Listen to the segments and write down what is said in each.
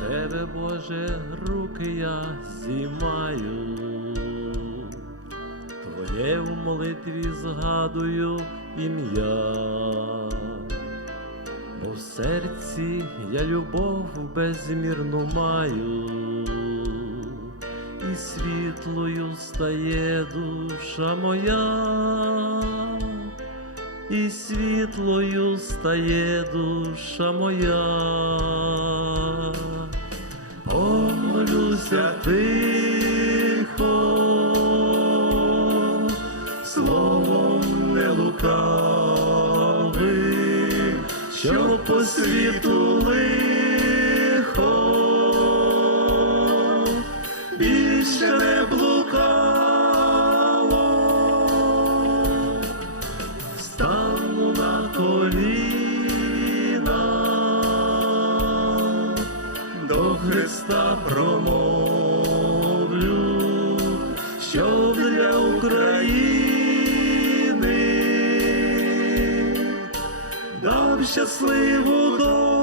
Тебе, Боже, руки я зіймаю, Твоє в молитві згадую ім'я, бо в серці я любов безмірну маю, і світлою стає душа моя. І світлою стає душа моя. Помолюся тихо, словом не лукавим, що по світу лихо Христа промовлю, щоб для України дав щасливу долю.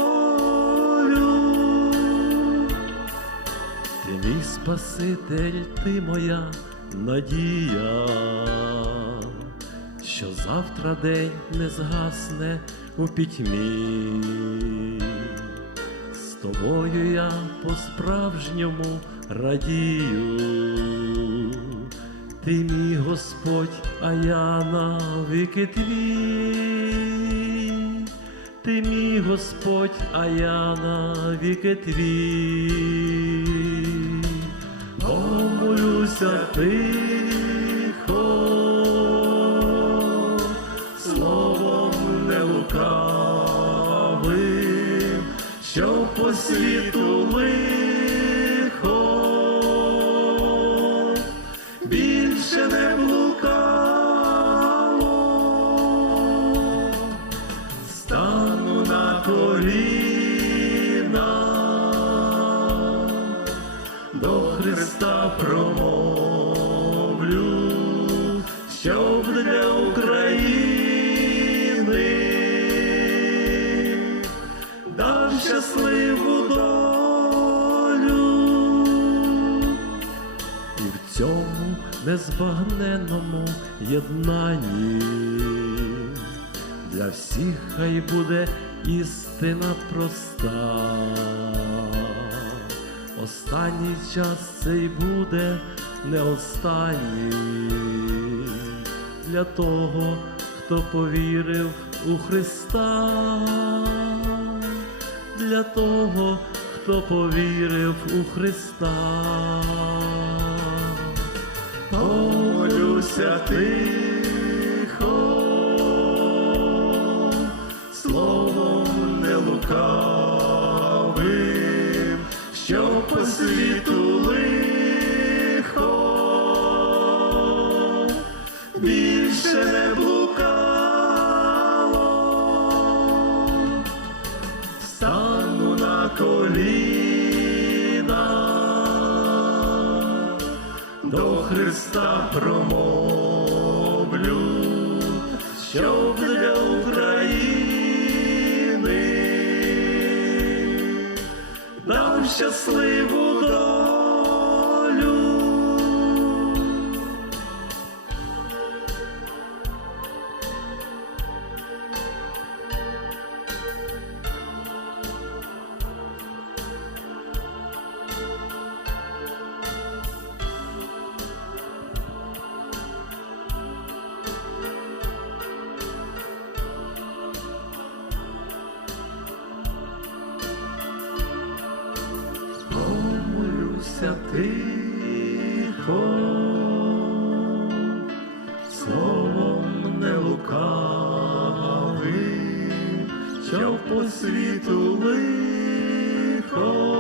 Ти мій Спаситель, ти моя надія, що завтра день не згасне у пітьмі. Тобою я по-справжньому радію, ти мій Господь, а я навіки твій. Ти мій Господь, а я навіки твій. Помолюся тихо, світу лихо. Більше не блукало. Стану на коліна, до Христа промовлю, щоб для України дав щасливу цьому незбагненному єднанні для всіх хай буде істина проста. Останній час цей буде не останній для того, хто повірив у Христа, для того, хто повірив у Христа. Молюся тихо, словом не лукавим, що по світу лихо. Більше не блукало, стану на коліна до Христа промовлю, щоб для України дав щасливу долю. Помолюся тихо, словом не лукавий, що по світу лихо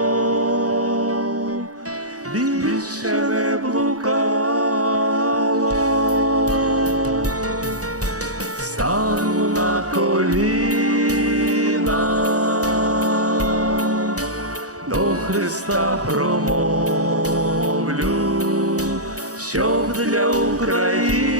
Христа промовлю, щоб для України